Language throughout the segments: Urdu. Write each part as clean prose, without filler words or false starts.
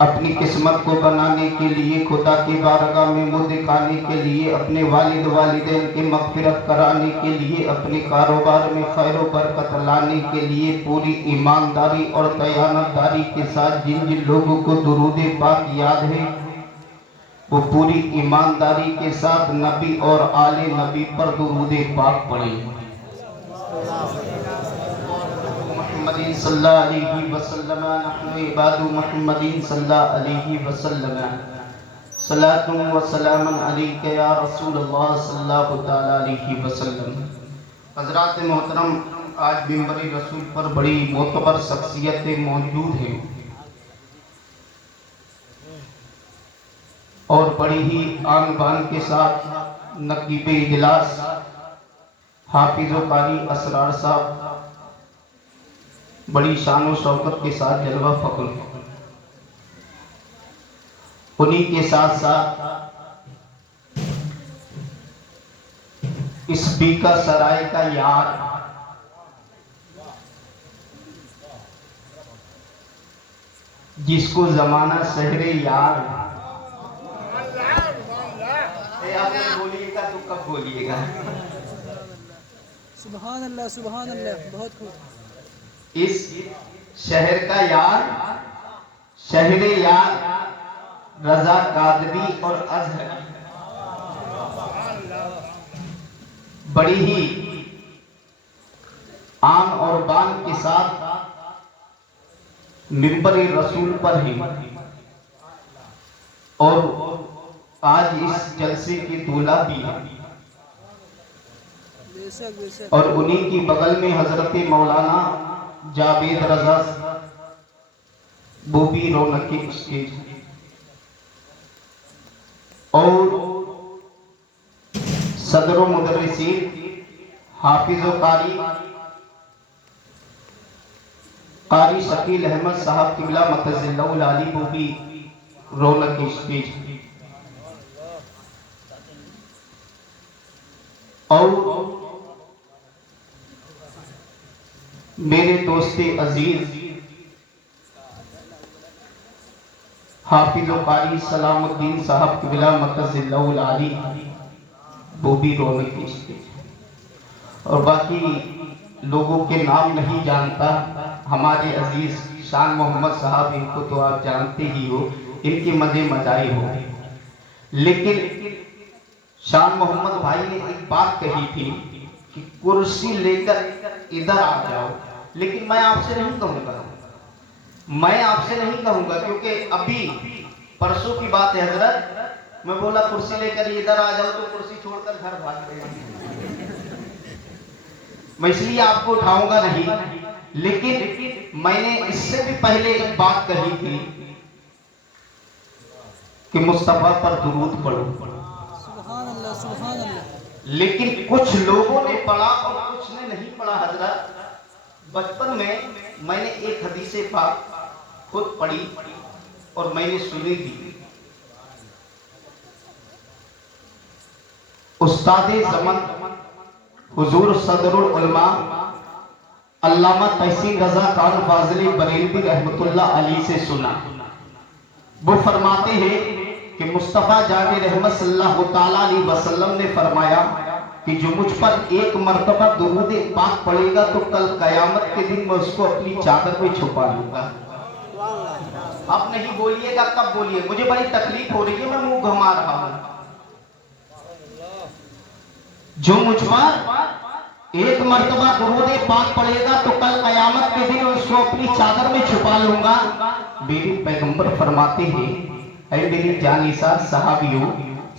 اپنی قسمت کو بنانے کے لیے، خدا کی بارگاہ میں منہ دکھانے کے لیے، اپنے والد والدین کی مغفرت کرانے کے لیے، اپنے کاروبار میں خیر و برکت لانے کے لیے پوری ایمانداری اور دیانتداری کے ساتھ جن جن لوگوں کو درود پاک یاد ہے وہ پوری ایمانداری کے ساتھ نبی اور آل نبی پر درود پاک پڑھیں۔ محمد صلی اللہ علیہ وسلم، نحن عباد محمد صلی اللہ علیہ وسلم، صلاۃ و سلام علیک یا رسول اللہ صلی اللہ تعالی علیہ وسلم۔ حضرات محترم، آج منبر رسول پر بڑی معتبر شخصیتیں موجود ہیں اور بڑی ہی آن بان کے ساتھ نقیب اجلاس حافظ و قاری اسرار صاحب بڑی شان و شوکت کے ساتھ جلوہ فخر، انہی کے ساتھ ساتھ اس بیکا سرائے کا یار جس کو زمانہ شہر یار، آپ بولیے گا تو کب بولیے گا؟ سبحان اللہ سبحان اللہ، بہت خوب۔ اس شہر کا یار، شہر یار رضا قادری اور اظہر بڑی ہی آن اور بان کے ساتھ منبر رسول پر ہیں اور آج اس جلسے کی دولہا بھی ہے، اور انہی کی بغل میں حضرت مولانا جاوید رضا وہ بھی رونق کے اسٹیج ہیں، اور صدر و مدرسین حافظ و قاری شکیل احمد صاحب قبلہ مقدس اللہ العالی وہ بھی رونق کے اسٹیج ہیں، اور میرے دوست عزیز حافظ و قاری سلام الدین صاحب قبلہ مقدس اللہ العالی وہ بھی رونق کے اسٹیج ہیں، اور باقی لوگوں کے نام نہیں جانتا۔ ہمارے عزیز شان محمد صاحب، ان کو تو آپ جانتے ہی ہو، ان کی مزے مزائی ہو، لیکن شان محمد بھائی نے ایک بات کہی تھی کہ کرسی لے کر ادھر آ جاؤ، لیکن میں آپ سے نہیں کہوں گا، کیونکہ ابھی پرسوں کی بات ہے حضرت، میں بولا کرسی لے کر ادھر آ جاؤ تو کرسی چھوڑ کر گھر بھاگ گئے، میں اس لیے آپ کو اٹھاؤں گا نہیں، لیکن میں نے اس سے بھی پہلے ایک بات کہی تھی کہ مصطفیٰ پر درود پڑھو، سبحان اللہ سبحان اللہ، لیکن کچھ لوگوں نے پڑھا اور کچھ نے نہیں پڑھا۔ حضرت بچپن میں میں نے ایک حدیث پاک خود پڑھی اور میں نے سنی بھی، استاد زمن حضور صدر العلماء علامہ تحسین رضا خان فاضلی بریلوی رحمت اللہ علیہ سے سنا، وہ فرماتے ہیں کہ مصطفیٰ جان رحمت صلی اللہ تعالیٰ علیہ وسلم نے فرمایا کہ جو مجھ پر ایک مرتبہ درود پاک پڑے گا تو کل قیامت کے دن میں اس کو اپنی چادر میں چھپا لوں گا۔ آپ نہیں بولیے گا، کب بولیے؟ مجھے بڑی تکلیف ہو رہی ہے، میں منہ گھما رہا ہوں۔ جو مجھ پر ایک مرتبہ درود پاک پڑے گا تو کل قیامت کے دن اس کو اپنی چادر میں چھپا لوں گا۔ میرے پیغمبر فرماتے ہیں، اے میری جانثار صحابیوں،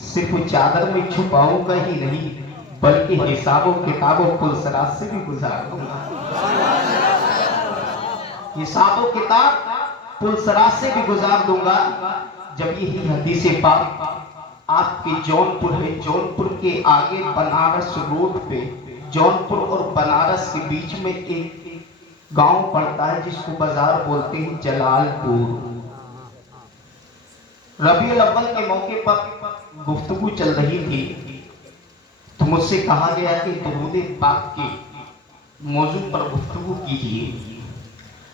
صرف چادر میں چھپاؤں گا ہی نہیں بلکہ حساب و کتاب و پلسرات سے بھی گزار دوں گا۔ حساب و کتاب پلسرات سے بھی گزار دوں گا۔ جب یہی حدیث پاک آپ کے جونپور ہے، جونپور کے آگے بنارس روڈ پہ، جونپور اور بنارس کے بیچ میں ایک گاؤں پڑتا ہے جس کو بازار بولتے ہیں جلال پور۔ ربیع الاول کے موقع پر گفتگو چل رہی تھی تو مجھ سے کہا گیا کہ درود پاک کے موضوع پر گفتگو کیجیے۔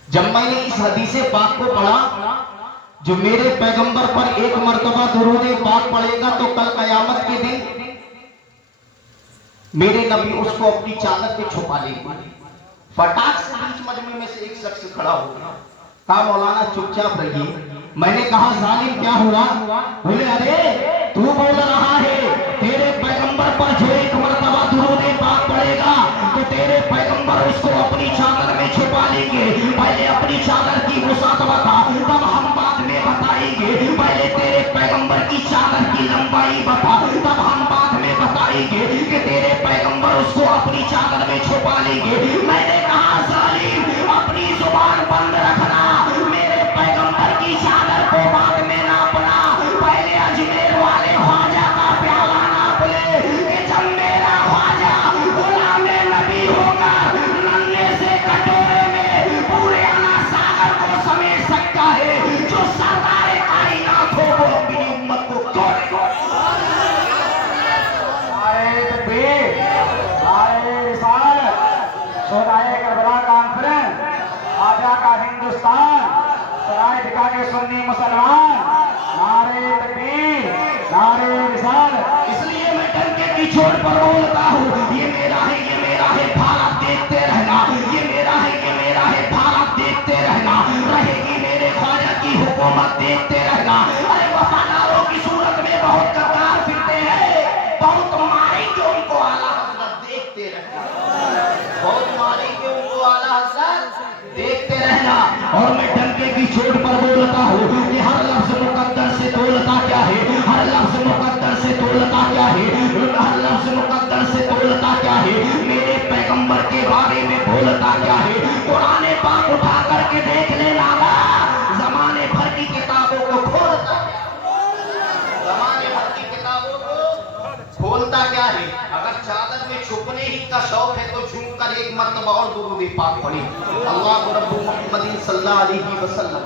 جب میں نے اس حدیث پاک کو پڑھا جو میرے پیغمبر پر ایک مرتبہ درود پاک پڑھے گا تو کل قیامت کے دن میرے نبی اس کو اپنی چادر پہ چھپا لیں گے. فٹاک سے بیچ مجمع میں سے ایک شخص کھڑا ہوگا, کہا مولانا چپ چاپ رہیے. میں نے کہا ظالم کیا ہوا؟ بولے ارے تو بول رہا ہے تیرے پیغمبر پر جو ایک مرتبہ درود پاک پڑے گا تو تیرے پیغمبر اس کو اپنی چادر میں چھپا لیں گے. پہلے اپنی چادر کی وسعت بتا, تب ہم بعد میں بتائیں گے. پہلے تیرے پیغمبر کی چادر کی لمبائی بتا, تب ہم بعد میں بتائیں گے کہ تیرے پیغمبر اس کو اپنی چادر میں چھپا لیں گے. میں نے کہا ظالم اپنی زبان بند رکھنا, میرے پیغمبر کی چادر کو بعد میں ناپنا. پہلے اجمیر والے خواجہ کا پیالہ ناپ لے کہ جب میرا خواجہ غلام نبی ہوگا ننھے سے کٹورے میں پورے انا ساگر کو سمیٹ سکتا ہے, جو سردار کائنات ہو وہ اپنی امت کو کیوں نہیں ہوگا. نعرہ تکبیر, نعرہ رسالت, شہدائے کربلا کانفرنس, خواجہ کا ہندوستان, سرائے دکھا کے سنی مسلمان. نعرہ تکبیر, نعرہ رسالت. اس لیے میں ڈنکے کی چوٹ پر بولتا ہوں یہ میرا ہے, یہ میرا ہے, بھارت دیکھتے رہنا. یہ میرا ہے, یہ میرا ہے, بھارت دیکھتے رہنا. رہے گی میرے خواجہ کی حکومت دیکھتے رہنا. ارے وفاداروں کی صورت میں بہت کردار پھرتے ہیں, بہت ماریں گے ان کو اعلیٰ حضرت دیکھتے رہنا. بہت ماریں گے ان کو اعلیٰ حضرت دیکھتے رہنا. اور میں ڈنکے کی چوٹ پر بولتا ہوں کہ ہر لفظ مقدر سے تولتا کیا ہے, ہر لفظ مقدر سے تولتا کیا ہے, ہر لفظ مقدر سے تولتا کیا ہے, میرے پیغمبر کے بارے میں بولتا کیا ہے. قرآن پاک اٹھا کر کے دیکھ لے لالا, زمانے بھر کی کتابوں کو کھولتا کیا ہے, زمانے بھر کی کتابوں کو کھولتا کیا ہے. اگر چادر میں چھپنے ہی کا شوق ہے تو جھوم کر ایک مرتبہ اور درود پاک پڑھی. اللہ رب محمد صلی اللہ علیہ وسلم,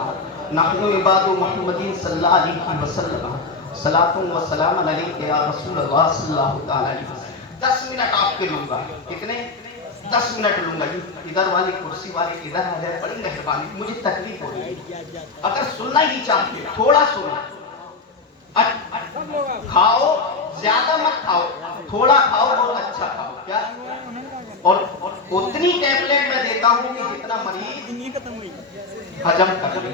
نحن عباد محمد صلی اللہ علیہ وسلم, صلاۃ و سلام علیک یا رسول اللہ صلی اللہ تعالی علیہ وسلم. 10 منٹ آپ کے لوں گا. کتنے؟ 10 منٹ لوں گا. ادھر والی کرسی والے ادھر آ جائے, بڑی مہربانی, مجھے تکلیف ہو رہی ہے. اگر سننا ہی چاہتے تھوڑا سنو, کھاؤ زیادہ مت کھاؤ, تھوڑا کھاؤ اور اچھا کھاؤ. کیا؟ اور اتنی ٹیبلٹ میں دیتا ہوں کہ جتنا مریض ہجم کر لے.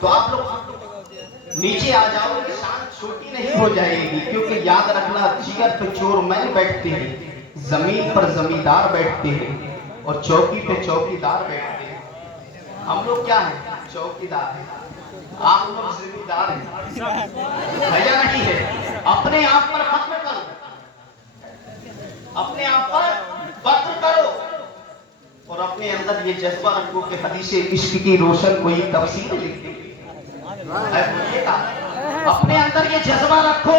تو آپ لوگ نیچے آ جاؤ, شان چھوٹی نہیں ہو جائے گی, کیونکہ یاد رکھنا جگر پہ چور مین بیٹھتے ہیں, زمین پر زمیندار بیٹھتے ہیں, اور چوکی پہ چوکیدار بیٹھتے ہیں. ہم لوگ کیا ہیں؟ چوکیدار ہیں. آپ لوگ زمیندار ہیں, ہے یا نہیں ہے؟ اپنے آپ پر فخر کرو, اپنے آپ پر فخر کرو, اور اپنے اندر یہ جذبہ رکھو کہ حدیث عشق کی روشن کوئی تفسیر لکھتے. اپنے اندر یہ جذبہ رکھو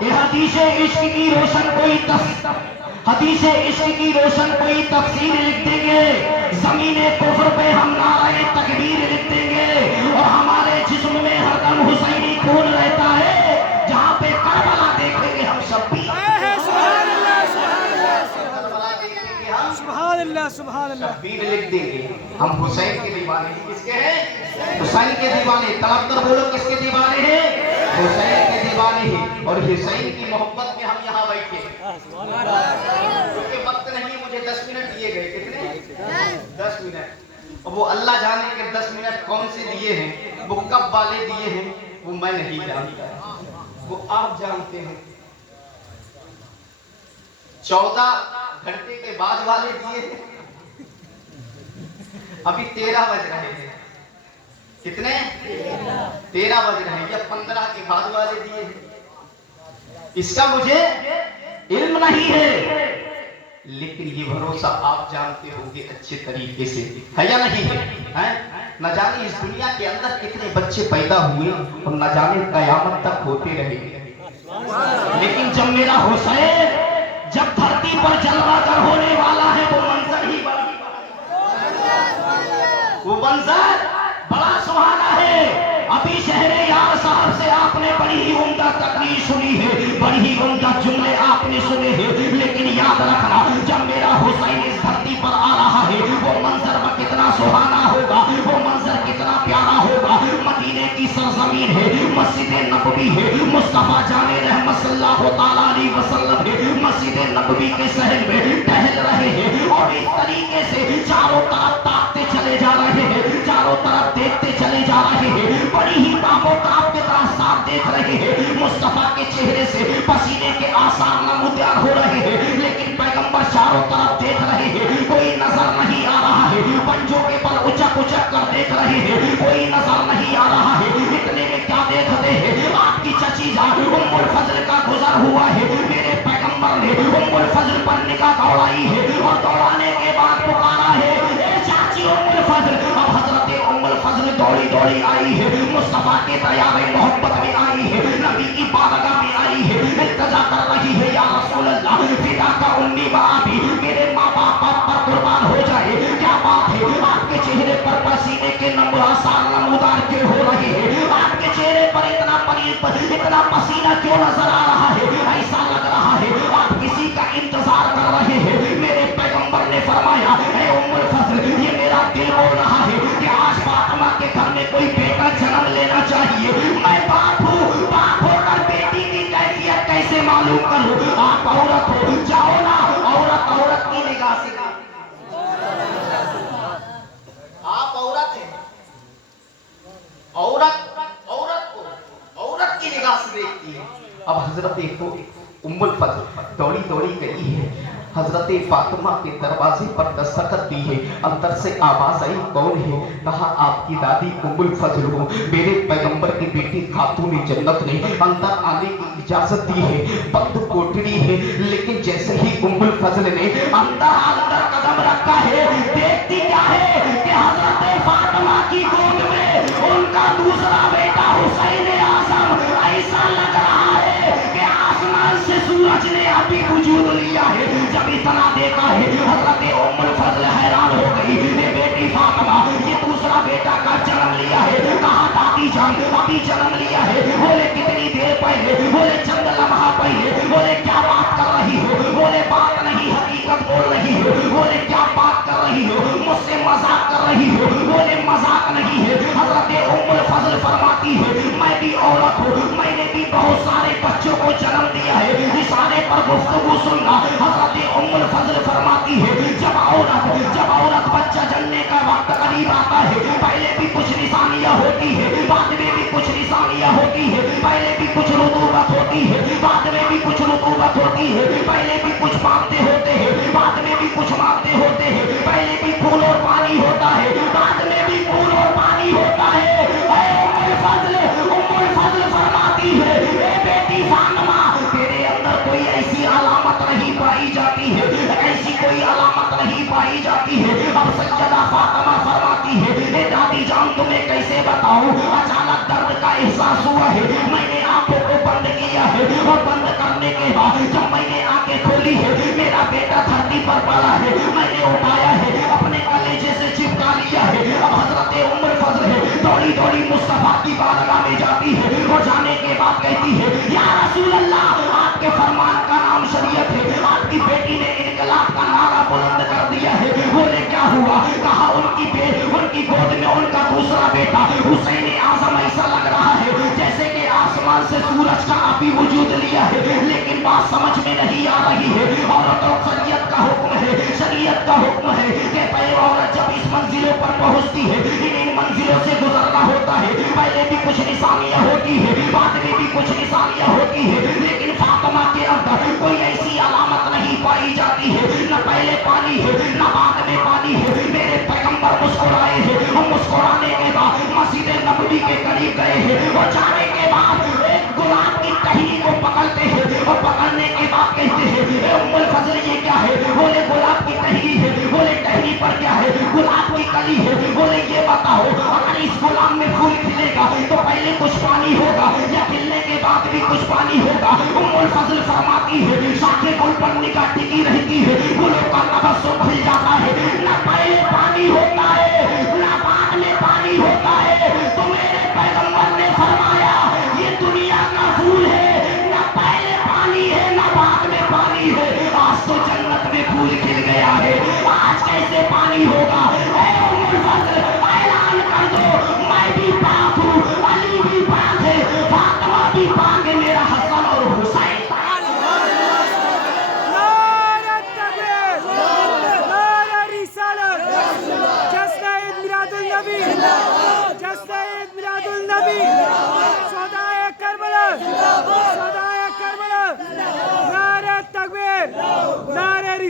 کہ حدیث عشق کی روشن کوئی حدیث عشق کی روشن کوئی تفسیر لکھ دیں گے. زمین کفر پہ ہم نعرہ تکبیر لکھ دیں گے, اور ہمارے جسم میں ہر دم حسینی خون رہتا ہے. جہاں پہ کربلا دیکھیں گے ہم سب بھی سبحان اللہ, سبحان اللہ. تکبیر لکھ دیں گے. ہم حسین کے دیوانے ہیں. کس کے ہیں؟ حسین کے دیوانے. طلب کر بولو کس کے دیوانے ہیں؟ حسین کے دیوانے ہیں. اور حسین کی محبت میں ہم یہاں بیٹھے, کیونکہ وقت نہیں, مجھے 10 منٹ دیے گئے. کتنے؟ 10 منٹ. اور وہ اللہ جانے کہ 10 منٹ کون سے دیے ہیں, وہ کب والے دیے ہیں, وہ میں نہیں جانتا, وہ آپ جانتے ہیں. 14 گھنٹے کے بعد والے دیے ہیں, ابھی 13 بج رہے ہیں. کتنے؟ 13 بج رہے ہیں, یا 15 کے بعد والے دیے ہیں. اس کا مجھے علم نہیں ہے, لیکن یہ بھروسہ آپ جانتے ہوں گے اچھے طریقے سے, ہے یا نہیں ہے؟ نہ جانے اس دنیا کے اندر کتنے بچے پیدا ہوئے, اور نہ جانے قیامت تک ہوتے رہے, لیکن جب میرا حسین جب دھرتی پر جلوہ گر ہونے والا ہے, وہ منظر ہی بڑا, وہ منظر بڑا سہانا ہے. ابھی شہر یار صاحب سے آپ نے بڑی ہی عمدہ تقریر سنی ہے, بڑی ہی عمدہ جملے آپ نے سنے ہیں, لیکن یاد رکھنا جب میرا حسین اس دھرتی پر آ رہا ہے, وہ منظر کتنا سہانا ہوگا, وہ منظر کتنا پیارا ہوگا. مدینے کی سرزمین مدین ہے، مسجد نبوی ہے، مصطفیٰ جان رحمت صلی اللہ تعالیٰ علیہ وسلم ہے، مسجد نبوی کے صحن میں ٹہل رہے ہیں اور اس طریقے سے چاروں طرف تاکتے چلے جا رہے ہیں، چاروں طرف دیکھتے چلے جا رہے ہیں، بڑی ہی باب و تاب کے طرح صاف دیکھ رہے ہیں، مصطفیٰ کے چہرے سے پسینے کے آثار نمودار ہو رہے ہیں، لیکن پیغمبر چاروں طرف دیکھ رہے ہیں، کوئی نظر نہیں آ رہا ہے، پنجوں کے بل اچک اچک کر دیکھ رہے ہیں، کوئی نظر نہیں آ رہا ہے، اتنے میں کیا دیکھتے ہیں، آپ کی چچی جان ام الفضل کا گزر ہوا ہے، میرے پیغمبر نے ام الفضل پر نگاہ دوڑائی ہے اور دوڑانے کے بعد پکارا ہے، اے چاچی ام الفضل۔ اب حضرت ام الفضل دوڑی دوڑی آئی ہے، مصطفیٰ کے دیار محبت میں آئی ہے، نبی کی بارگاہ میں آئی ہے، التجا کر رہی ہے، یا رسول اللہ فدا کا امی و ابی، میرے ماں باپ آپ پر قربان ہو جائے، کیا بات ہے آپ کے چہرے پر پسینے کے آثار نمودار کیوں ہو رہے ہیں، آپ کے چہرے پر اتنا پسینہ کیوں نظر آ رہا ہے، ایسا لگ رہا ہے آپ کسی کا انتظار کر رہے ہیں۔ میرے پیغمبر نے فرمایا، اے ام الفضل یہ میرا دل بول رہا ہے کہ آج فاطمہ کے گھر میں کوئی بیٹا جنم لینا چاہیے، میں باپ ہوں، باپ ہو کر بیٹی کی کیفیت کیسے معلوم کروں، آپ عورت ہو، جاؤ نا، عورت کی نگاہ سے، آپ عورت ہیں، عورت کی نگاہ سے دیکھتی ہے۔ اب حضرت ام الفضل دوڑی دوڑی گئی ہے، حضرت فاطمہ کے دروازے پر دستخط دی ہے، اندر سے آواز آئی کون ہے، کہا آپ کی دادی ام الفضل ہو، میرے پیغمبر کی بیٹی خاتون جنت نے اندر آنے کی اجازت دی ہے، بند کوٹڑی ہے، لیکن جیسے ہی ام الفضل نے اندر قدم رکھا ہے، دیکھتی کیا ہے کہ حضرت فاطمہ کی گود میں ان کا دوسرا بیٹا حسین اعظم، ایسا لگ رہا ہے کہ آسمان سے سورج نے ابھی وجود لیا ہے۔ جب اتنا دیکھا ہے حضرت ام الفضل حیران ہو گئی، یہ بیٹی فاطمہ یہ دوسرا بیٹا کا جنم لیا ہے، کہاں دادی جان ابھی جنم لیا ہے، بولے کتنی دیر پہلے، بولے چند لمحہ پہلے، بولے کیا بات کر رہی ہو، بولے بات نہیں حقیقت بول رہی ہو، بولے کیا بات کر رہی ہو، مجھ سے مذاق کر رہی ہو، بولے مذاق نہیں ہے۔ حضرت ام الفضل فرماتی ہے میں بھی عورت ہوں، میں نے بھی بہت سارے بچوں کو جنم دیا ہے، اشارے پر گفتگو سننا۔ حضرت ام الفضل فرماتی ہے جب عورت بچہ جننے کا وقت قریب آتا ہے، پہلے بھی کچھ نشانیاں ہوتی ہے، بعد میں بھی کچھ نشانیاں ہوتی ہے، پہلے بھی کچھ رطوبت ہوتی ہے، بعد میں بھی کچھ رطوبت ہوتی ہے، پہلے بھی کچھ مانتے ہوتے ہیں، بعد میں بھی کچھ مانتے ہوتے ہیں، پہلے بھی پھول اور پانی ہوتا ہے، بعد میں بھی پھول اور پانی ہوتا ہے۔ اے ام الفضل فرماتی ہے اے بیٹی فاطمہ تیرے اندر کوئی ایسی علامت نہیں پائی جاتی ہے، ایسی کوئی علامت نہیں پائی جاتی ہے۔ اب سیدہ فاطمہ فرماتی ہے اے دادی جان تمہیں کیسے بتاؤں، اچانک درد کا احساس ہوا ہے، میں نے آنکھوں کو بند کیا ہے اور بند کرنے کے بعد جب میں نے آنکھیں کھولی ہے میرا بیٹا دھرتی پر پڑا ہے، میں نے اٹھایا ہے اپنے کلیجے سے چپکا لیا ہے۔ اب حضرت ام الفضل ہے دوڑی دوڑی مصطفیٰ کی بارگاہ میں جاتی ہے اور جانے کے بعد کہتی ہے یا رسول اللہ آپ کے فرمان کا نام شریعت ہے، آپ کی بیٹی نے انقلاب کا نعرہ بلند کر دیا ہے، بولے کیا ہوا، کہا ان کی گود میں ان کا دوسرا بیٹا حسین اعظم، ایسا لگ رہا ہے جیسے کہ آسمان سے سورج کا ابھی وجود لیا ہے، لیکن بات سمجھ میں نہیں آ رہی ہے، عورتوں شریعت کا حکم ہے، شریعت کا حکم ہے کہ پہلے عورت جب اس منزلوں پر پہنچتی ہے ان منزلوں سے گزرنا ہوتا ہے، پہلے بھی کچھ نشانیاں ہوتی ہے، بعد میں بھی کچھ نشانیاں ہوتی ہے، لیکن فاطمہ کے اندر کوئی ایسی علامت نہیں پائی جاتی ہے، نہ پہلے پانی ہے نہ بعد میں پانی ہے۔ میرے پیغمبر مسکرائے ہیں اور مسکرانے کے بعد مسجد نبوی کے قریب گئے ہیں اور جانے کے بعد ایک گلاب کی ٹہنی کو پکڑتے ہیں اور پکڑنے کے بعد کہتے ہیں اے ام الفضل یہ کیا ہے، بولے گلاب کی ٹہنی ہے، بولے ٹہنی پر کیا ہے، گلاب کی کلی ہے، بولے یہ بتاؤ اگر اس گلاب میں پھول کھلے گا تو پہلے کچھ پانی ہوگا یا کھلنے کے بعد بھی کچھ پانی ہوگا۔ ام الفضل فرماتی ہے شاخ گل پر نگاہ ٹکی رہتی ہے، گلوں کا تبسم کھل جاتا ہے، نہ پہلے پانی ہوتا ہے نہ بعد میں پانی ہوتا ہے، تو میرے پیغمبر نے فرمایا یہ دنیا کا پھول ہے، نہ پہلے پانی ہے نہ بعد میں پانی ہے، آج تو جنت میں پھول کھل گیا ہے، آج کیسے پانی ہوگا؟ اے ام الفضل اعلان کر دو میں بھی پاک ہوں، علی بھی پاک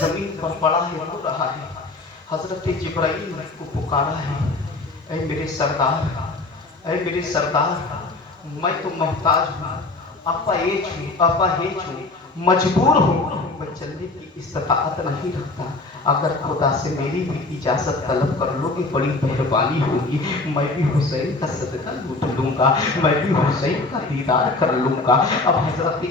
زمین پر پڑا ہے رو رہا ہے. حضرت جبرائیل کو پکارا ہے, اے میرے سردار, اے میرے سردار, میں تو محتاج ہوں, اپاہج ہوں, اپاہج ہوں, مجبور ہوں, میں چلنے کی استطاعت نہیں رکھتا. اگر خدا سے میری بھی اجازت طلب کر لو گے بڑی مہربانی ہوگی, میں بھی حسین کا صدقہ لوٹ لوں گا, میں بھی حسین کا دیدار کر لوں گا. اب حضرت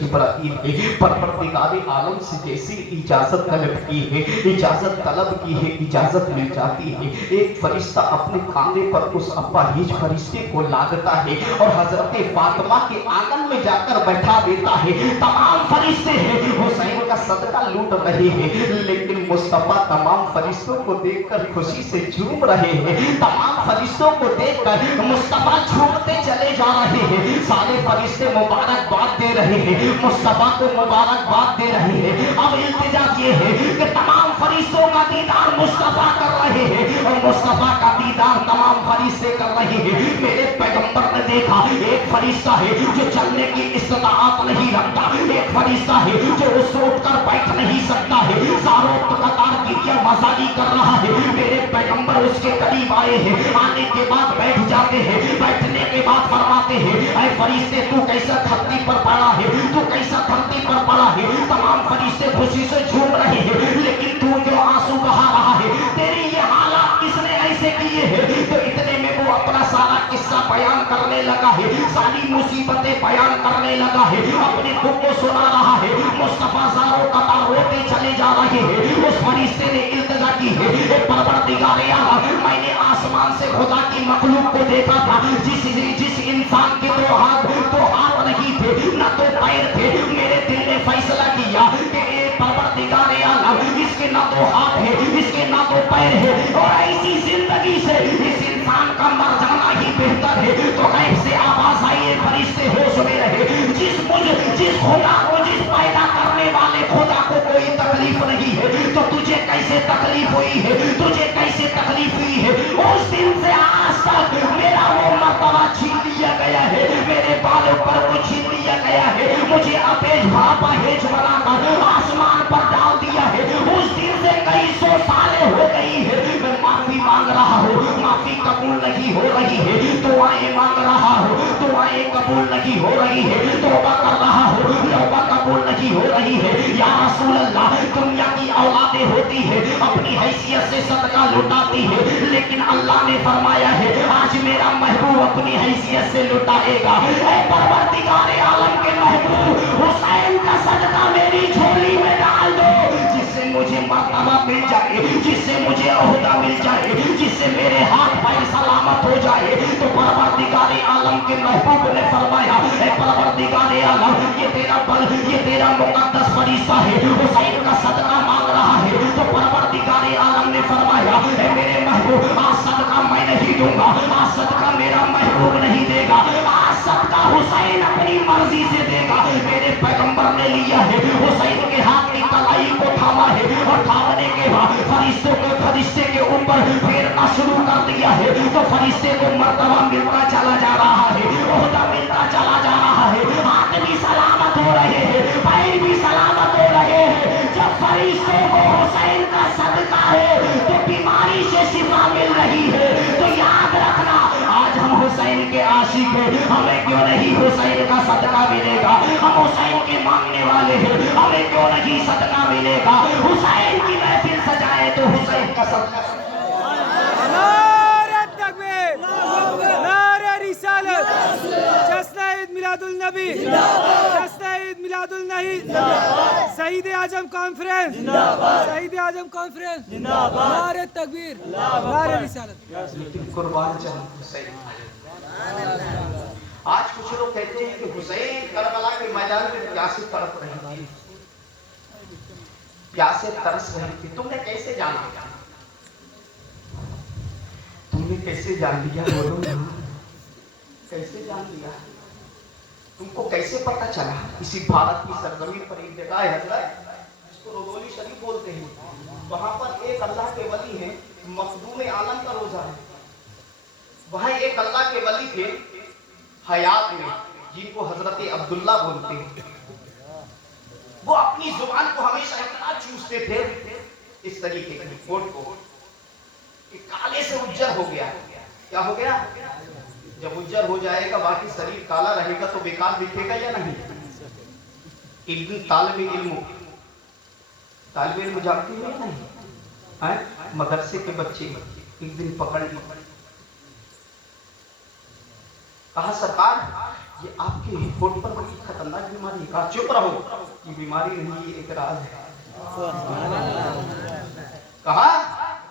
جبرائیل نے پروردگار عالم سے جیسی اجازت طلب کی ہے, اجازت طلب کی ہے, اجازت مل جاتی ہے. ایک فرشتہ اپنے کاندھے پر اس اپاہج فرشتے کو لادتا ہے اور حضرت فاطمہ کے آنگن میں جا کر بیٹھا دیتا ہے. تمام فرشتے ہیں حسین کا صدقہ لوٹ رہے ہیں, لیکن مصطفیٰ تمام فرشتوں کو دیکھ کر خوشی سے جھوم رہے ہیں. تمام فرشتوں کو دیکھ کر مصطفیٰ جھومتے چلے جا رہے ہیں. سارے فرشتے مبارکباد دے رہے ہیں, مصطفیٰ کو مبارکباد دے رہے ہیں. اب التجا یہ ہے کہ تمام فرشتوں کا دیدار مصطفیٰ کر رہے ہیں اور مصطفیٰ کا دیدار تمام فرشتے کر رہے ہیں. میرے پیغمبر نے دیکھا ایک فرشتہ ہے جو چلنے کی استطاعت نہیں رکھتا, ایک فرشتہ ہے جو اس سے اٹھ کر بیٹھ نہیں سکتا ہے, ساروں قطار گریہ مزاری کر رہا ہے. میرے پیغمبر اس کے قریب آئے ہیں, آنے کے بعد بیٹھ جاتے ہیں, بیٹھنے کے بعد فرماتے ہیں اے فرشتے تو کیسا دھرتی پر پڑا ہے, تو کیسا دھرتی پر پڑا ہے. تمام فرشتے خوشی سے جھوم رہے ہیں, لیکن تو جو آنسو بہا رہا ہے, تیری یہ حالات کس نے ایسے کیے ہیں. تو اتنے میں وہ اپنا سارا قصہ بیان کرنے لگا ہے, ساری مصیبتیں بیان کرنے لگا ہے, اپنے دکھ کو سنا رہا ہے. مصطفیٰ زاروں قطار روتے چلے جا رہے ہیں. اس فرشتے نے التجا کی ہے, اے پروردگار اعلیٰ, میں نے آسمان سے خدا کی مخلوق کو دیکھا تھا جس انسان کے دو ہاتھ نہیں تھے, نہ تو پیر تھے. میرے دل نے فیصلہ کیا کہ اے پروردگار اعلیٰ, اس کے نہ تو ہاتھ ہے, اس کے نہ تو پیر ہے, اور ایسی زندگی سے اس انسان کا مر جانا ہی بہتر ہے. تو غیب سے آواز آئی, فرشتے ہوش میں رہے, جس خدا کو, جس پیدا کرنے والے خدا کو کوئی تکلیف نہیں ہے تو تجھے کیسے تکلیف ہوئی ہے, تجھے کیسے تکلیف ہوئی ہے. اس دن سے آج تک میرا وہ مرتبہ چھین لیا گیا ہے, میرے بالوں پر وہ چھین لیا گیا ہے, مجھے اپیج بنا کر آسمان پر ڈال دیا ہے. اس دن سے کئی سو سالیں ہو گئی ہے, میں معافی مانگ رہا ہوں, معافی قبول نہیں ہو رہی ہے. دعائیں مانگ رہا ہوں, دعائیں قبول نہیں ہو رہی ہے. توبہ کر رہا ہوں, توبہ قبول نہیں ہو رہی ہے. یا رسول اللہ, دنیا کی اولادیں ہوتی ہے, اپنی حیثیت سے صدقہ لٹاتی ہے, لیکن اللہ نے فرمایا ہے آج میرا محبوب اپنی حیثیت سے لٹائے گا. اے پروردگار عالم کے محبوب, حسین کا صدقہ میری جھولی میں ڈال دو, جس سے مجھے مرتبہ مل جائے, جس سے مجھے عہدہ مل جائے, جس سے میرے ہاتھ پیر سلامت ہو جائے. تو پروردگار عالم کے محبوب نے فرمایا اے پروردگار عالم, یہ تیرا مقدس فرشتہ ہے, حسین کا صدقہ مانگ رہا ہے. تو پروردگار عالم نے فرمایا اے میرے محبوب, آج صدقہ میں نہیں دوں گا, آج صدقہ میرا محبوب نہیں دے گا, آج صدقہ حسین اپنی مرضی سے دے گا. میرے پیغمبر نے لیا ہے, حسین کے ہاتھ کی کلائی کو تھاما ہے, اور تھامنے کے بعد فرشتے کے اوپر پھیرنا شروع کر دیا ہے. تو فرشتے کو مرتبہ ملتا چلا جا رہا ہے, عہدہ ملتا چلا جا رہا ہے, ہاتھ بھی سلامت ہو رہے ہیں, پیر بھی سلامت ہو رہے ہیں. جب فرشتوں کو حسین کا صدقہ ہے تو بیماری سے شفا مل رہی ہے. تو یاد رکھنا, آج ہم حسین کے عاشق ہیں, ہمیں کیوں نہیں حسین کا صدقہ ملے گا. ہم حسین کے مانگنے والے ہیں, ہمیں کیوں نہیں صدقہ ملے گا. حسین کی محفل سجائے تو حسین کا صدقہ. نعرہ تکبیر, نعرہ رسالت, جشن عید میلاد النبی, جشن عید میلاد النبی, شہید اعظم کانفرنس, شہید اعظم کانفرنس, نعرہ تکبیر, نعرہ رسالت. لیکن قربان جاؤں حسین. آج کچھ لوگ کہتے ہیں کہ حسین کربلا کے میدان میں پیاسے تڑپ رہے تھے, پیاسے ترس رہے تھے. تم نے کیسے جانا, تم نے کیسے جان لیا, بولو نا, کیسے جان لیا, تم کو کیسے پتا چلا. اسی بھارت کی سرزمین پر ایک جگہ ہے حضرت, جس کو رضولی شریف بولتے ہیں, وہاں پر ایک اللہ کے ولی ہیں, مخدوم عالم کا روزہ ہے. وہاں ایک اللہ کے ولی تھے حیات میں, جن کو حضرت عبداللہ بولتے ہیں. وہ اپنی زبان کو ہمیشہ اتنا چوستے تھے اس طریقے کی کوٹ کو کہ کالے سے اجر ہو گیا. کیا ہو گیا؟ جب اجر ہو جائے گا باقی شریر کالا رہے گا تو بیکار دکھے گا یا نہیں؟ طالب علم جانتے ہیں یا نہیں؟ مدرسے کے بچے ایک دن پکڑ لی, کہا سرکار یہ آپ کے ہوٹل پر بڑی خطرناک بیماری ہے. کہا چپ رہو, یہ بیماری نہیں, یہ ایک راز ہے. کہا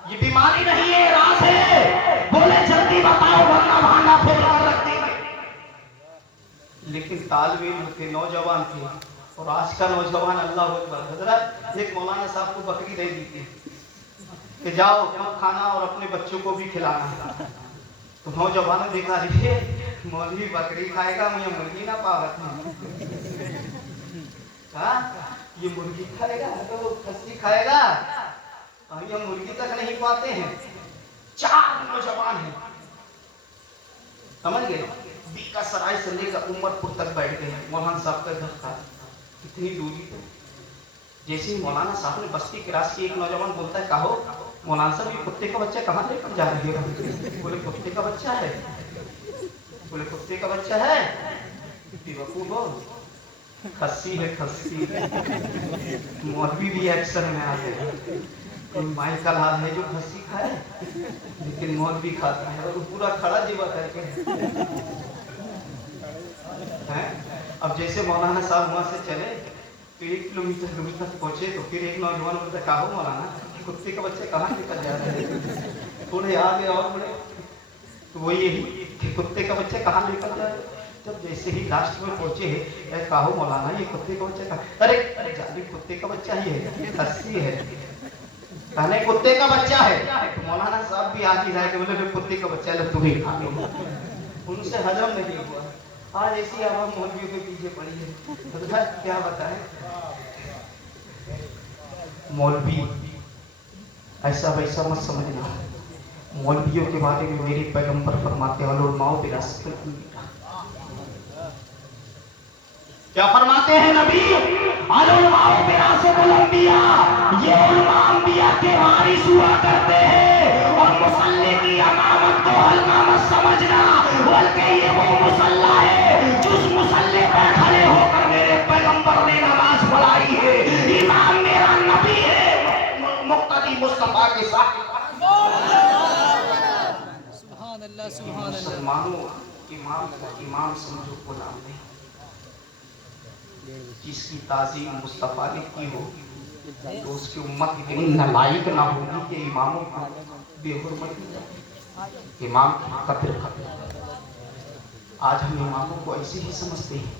یہ بیماری نہیں ہے, راز ہے. بولے جلدی بتاؤ ورنہ بھانا پھول کر رکھ دیں گے. لیکن طالب علم تھے, نوجوان تھے, اور آج کا نوجوان اللہ اکبر. حضرت ایک مولانا صاحب کو بکری دے دی تھی کہ جاؤ خود کھانا اور اپنے بچوں کو بھی کھلانا. تو نوجوان نے دیکھا مولوی بکری کھائے گا, مجھے مرغی نہ پاوت ہے. کہا یہ مرغی کھائے گا تو کھسی کھائے گا, ہم یہ مرغی تک نہیں پاتے ہیں. 4 نوجوان ہیں, سمجھ گئے, بیکا سرائے سے لے کر عمر پور تک بیٹھ گئے. مولانا صاحب کا گھر تھا, کتنی دوری تھی. جیسے ہی مولانا صاحب نے بستی کراس کی, ایک نوجوان بولتا ہے کہو مولانا صاحب یہ کتے کا بچہ کہاں لے کر جا رہے ہو؟ بولے کتے کا بچہ ہے. بولے کتے کا بچہ ہے, بیوقوف ہو, کھسی ہے کھسی. مولوی بھی ایکشن میں آتے ہیں. کوئی مائی کا لال ہے جو کھسی کھائے, لیکن مولوی کھاتا ہے اور پورا کھڑا جیوا کر کے. اب جیسے مولانا صاحب وہاں سے چلے تو 1 کلومیٹر پہنچے تو پھر ایک نوجوان بولتا کہا ہو مولانا کتے کا بچے کہاں لے کر جا رہے ہیں؟ تھوڑے آگے اور بڑے تو وہ یہی کہ کتے کا بچہ کہاں لے کر جا رہے ہیں. جب جیسے ہی لاسٹ میں پہنچے ہیں, کہا ہو مولانا یہ کتے کا بچہ کہاں؟ ارے جالی کتے کا بچہ ہی ہے, کھسی ہے. کہنے کتے کا بچہ ہے. تو مولانا صاحب بھی آج ہی جائے کہ بولے کتے کا بچہ ہے تمہیں کھا لو. ان سے ہضم نہیں ہوا. آج ایسی عوام مولویوں کے پیچھے پڑی ہے. حضرت کیا بتائیں, مولوی ایسا ویسا مت سمجھنا. مولویوں کے بارے میں میرے پیغمبر فرماتے ہیں علماء وراثت الانبیاء. کیا فرماتے ہیں نبی؟ علماء وراثت الانبیاء. یہ علماء انبیاء کے وارث ہوا کرتے ہیں. اور مصلی کی امامت کو ہلکا مت سمجھنا, بلکہ یہ وہ مصلی ہے جس مصلی پر کھڑے ہو کر میرے پیغمبر نے نماز پڑھائی ہے. امام میرا نبی ہے, مقتدی مصطفیٰ کے ساتھ. سبحان اللہ سبحان اللہ. مسلمانوں امام کو امام سمجھو, غلام نہیں. جس کی تعظیم مصطفیٰ نے کی ہو تو اس کی امت اتنی نالائق نہ ہوگی کہ اماموں کو بے حرمت کی جائے. امام کی قدر آج ہم اماموں کو ایسے ہی سمجھتے ہیں.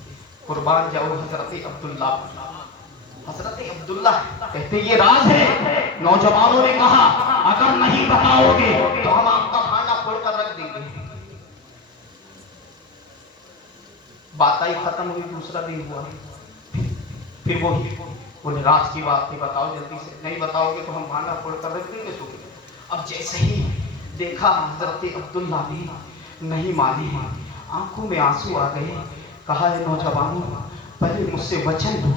قربان جاؤ حضرت عبداللہ. حضرت عبداللہ کہتے یہ راز ہے. نوجوانوں نے کہا اگر نہیں بتاؤ گے تو ہم آپ کا کھانا کھول کر رکھ دیں گے. بات آئی ختم ہوئی, دوسرا دن ہوا, پھر وہی بولے راز کی بات ہے, بتاؤ جلدی سے, نہیں بتاؤ گے تو ہم کھانا کھول کر رکھ دیں گے. اب جیسے ہی دیکھا حضرت عبداللہ نے نہیں مانی, آنکھوں میں آنسو آ گئے. کہا ہے نوجوانوں پہلے مجھ سے وچن دو,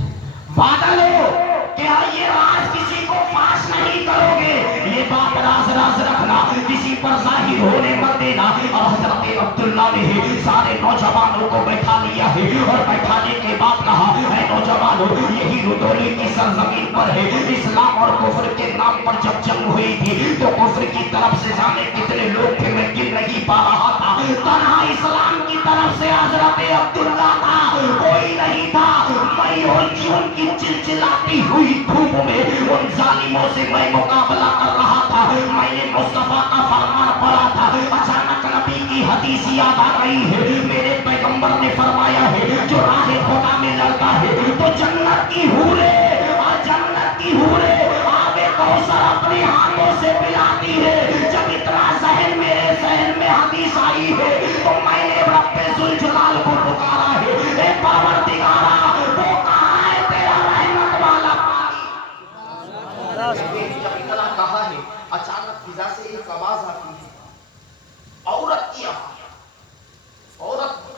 وعدہ لو کہ یہ راز کسی کو فاش نہیں کرو گے. یہ بات راز راز رکھنا, کسی پر ظاہر ہونے مت دینا. اور حضرت عبداللہ نے سارے نوجوانوں کو بیٹھا لیا ہے اور بیٹھانے کے بعد کہا اے نوجوانوں, یہی رودولی کی سرزمین پر ہے. اسلام اور کفر کے نام پر جب جنگ ہوئی تھی تو کفر کی طرف سے جانے کتنے لوگ تھے میں گن نہیں پا رہا تھا. تنہا اسلام کی طرف سے حضرت عبداللہ تھا, کوئی نہیں تھا. میں ان کی چلچلاتی ہوئی دھوپ میں ان ظالموں سے میں مقابلہ کر رہا تھا. میں نے مصطفیٰ کا فرمان پڑھا تھا. اچانک نبی کی حدیث یاد آ رہی ہے. میرے پیغمبر نے فرمایا ہے جو راہ خدا میں لڑتا ہے تو جنت کی حوریں اور جنت کی حوریں آب کوثر اپنے ہاتھوں سے پلاتی ہے. جب اتنا میرے ذہن میں حدیث آئی ہے تو میں نے رب ذوالجلال کو پکارا ہے, اے پروردگارا وہ کہاں ہے تیرا رحمت والا پانی. جب اتنا کہا ہے اچانک فضا سے ایک آواز آتی ہے, عورت کی آواز. عورت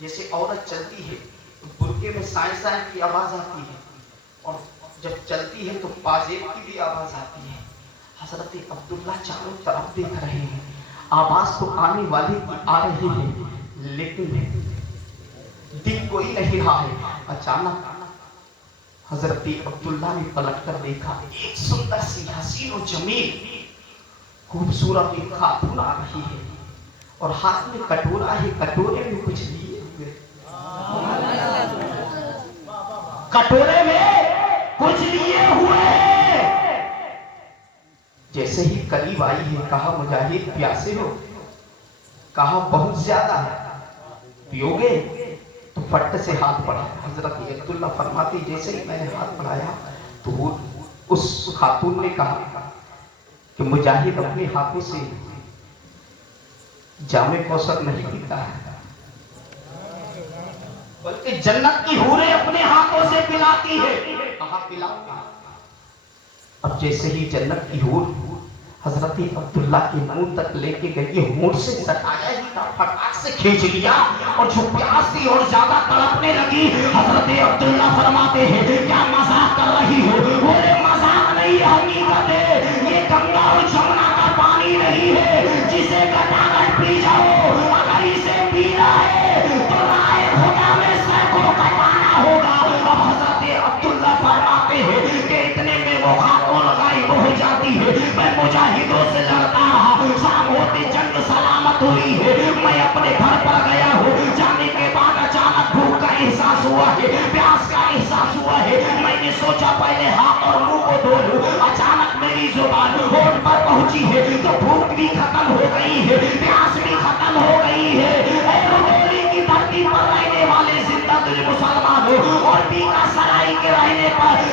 جیسے عورت چلتی ہے تو برقعے میں سائیں سائیں کی آواز آتی ہے, اور جب چلتی ہے تو پاجیب کی بھی آواز آتی ہے. حضرت عبداللہ چاروں طرف دیکھ رہے ہیں, آواز تو آنے والی آ رہی ہے لیکن دکھ کوئی نہیں رہا ہے. اچانک حضرت عبداللہ نے پلٹ کر دیکھا, ایک سندر سی حسین و جمیل خوبصورت ایک خاتون آ رہی ہے اور ہاتھ میں کٹورا ہے, کٹورے میں کچھ لیے ہوئے, کٹورے میں کچھ لیے ہوئے. جیسے ہی قریب آئی ہے کہا مجاہد پیاسے ہو؟ کہا بہت زیادہ ہے, پیو گے؟ تو فٹ سے ہاتھ بڑھایا. حضرت عبداللہ فرماتے جیسے ہی میں نے ہاتھ بڑھایا تو اس خاتون نے کہا کہ مجاہد اپنے ہاتھوں سے جام کوثر نہیں پیتا ہے بلکہ جنت کی حوریں اپنے ہاتھوں سے پلاتی ہے. کہا پلاؤ. اب جیسے ہی جنت کی حور حضرت عبداللہ کے منہ تک لے کے گئی, یہ ہونٹ سے سٹایا ہی تھا, پھٹاک سے کھینچ لیا اور جو پیاس تھی اور زیادہ تڑپنے لگی. حضرت عبداللہ فرماتے ہیں کیا مذاق کر رہی ہو؟ بولے مذاق نہیں, حقیقت ہے. یہ گنگا اور جمنا کا پانی نہیں ہے جسے گٹاگٹ پی جاؤ. اگر اسے پینا ہے تو رائے خدا میں سینکڑوں کٹانا ہوگا. اب حضرت عبداللہ فرماتے ہیں کہ اتنے میں وہ خاتون غائب ہو جاتی ہے. میں مجاہدوں سے لڑتا رہا, شام ہوتی جنگ سلامت ہوئی ہے. میں اپنے گھر پر گیا ہوں, جانے کے بعد اچانک بھوک کا احساس ہوا ہے, پیاس کا احساس ہوا ہے. میں نے سوچا پہلے ہاتھ اور منہ کو دھو لوں. اچانک میری زبان ہونٹ پر پہنچی ہے تو بھوک بھی ختم ہو گئی ہے, پیاس بھی ختم ہو گئی ہے. اے رجولی کی دھرتی پر رہنے والے زندہ دل مسلمانوں اور بیکا سرائی کے رہنے پر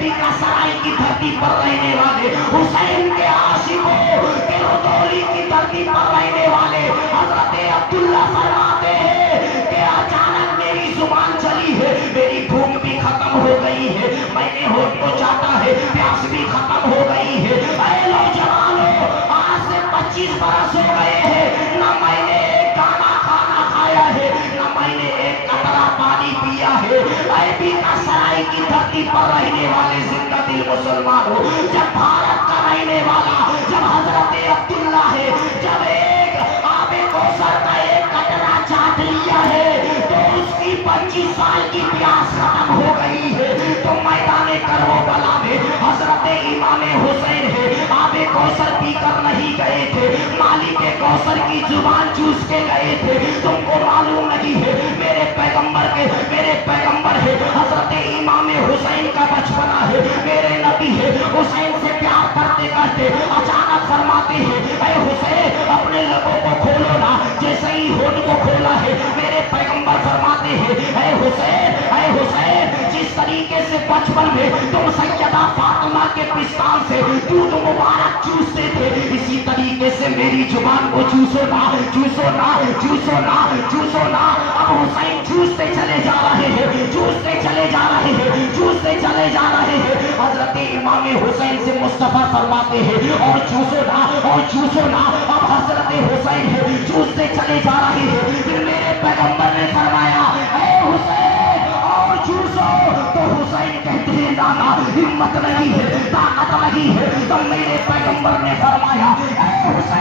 بیکا سرائی کی دھرتی پر رہنے والے حسین کے عاشقوں کے رجولی کی دھرتی پر رہنے والے حضرت عبداللہ فرماتے ہیں کہ اچانک میری زبان چلی ہے, میری بھوک بھی ختم ہو گئی ہے, میں نے ہونٹ کو چاٹا ہے, پیاس بھی ختم ہو گئی ہے. اے نوجوانوں, آج سے 25 برس ہو گئے ہیں, نہ میں نے ایک دانہ کھانا کھایا ہے, نہ میں نے ایک قطرہ پانی پیا ہے. اے بیکا سرائی کی دھرتی پر رہنے والے زندہ دل مسلمانوں, جب بھارت کا رہنے والا, جب حضرت عبداللہ ہے, جب ایک آب کوثر کا ایک قطرہ چاٹ لیا ہے تو اس کی 25 سال کی پیاس ختم ہو گئی ہے. تو میدان کربلا میں حضرت امام حسین ہے, آب کوثر پی کر نہیں گئے تھے, مالک کوثر کی زبان چوس کے گئے تھے. تم کو معلوم نہیں ہے میرے پیغمبر ہے حضرت امام حسین کا بچپنا ہے, میرے نبی ہے, حسین سے پیار کرتے کرتے اچانک فرماتے ہیں اے حسین اپنے لبوں کو کھولو نا. جیسے ہی ہونٹ کو کھولا ہے میرے پیغمبر فرماتے ہیں اے حسین جس طریقے سے بچپن میں تم سیدہ فاطمہ کے پستان سے دودھ مبارک چوستے تھے, اسی طریقے سے میری زبان کو چوسو نا, چوسو نا, چوسو نا, چوسو نا. اب حسین چوستے چلے جا رہے ہیں, چوستے چلے جا رہے ہیں, چوستے چلے جا رہے ہیں. حضرت امام حسین سے مصطفیٰ فرماتے ہیں اور چوسو نا, اور چوسو نا. اب حضرت حسین ہے, چوستے چلے جا رہے ہیں. پھر میرے پیغمبر نے فرمایا اے حسین اور چوسو. تو حسین کہتے ہیں دادا ہمت نہیں ہے, طاقت نہیں ہے. تو میرے پیغمبر نے فرمایا اے حسین